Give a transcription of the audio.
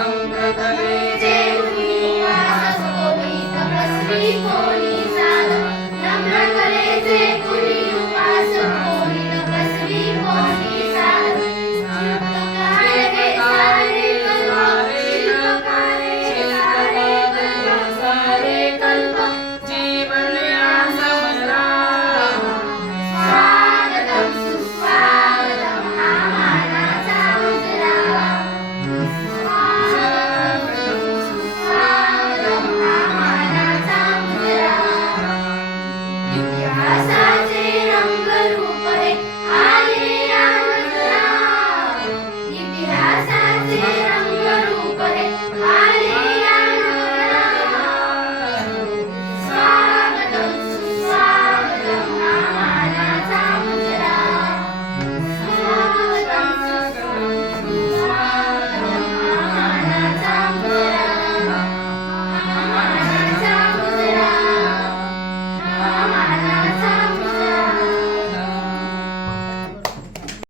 ीक्री कोनिसामले जय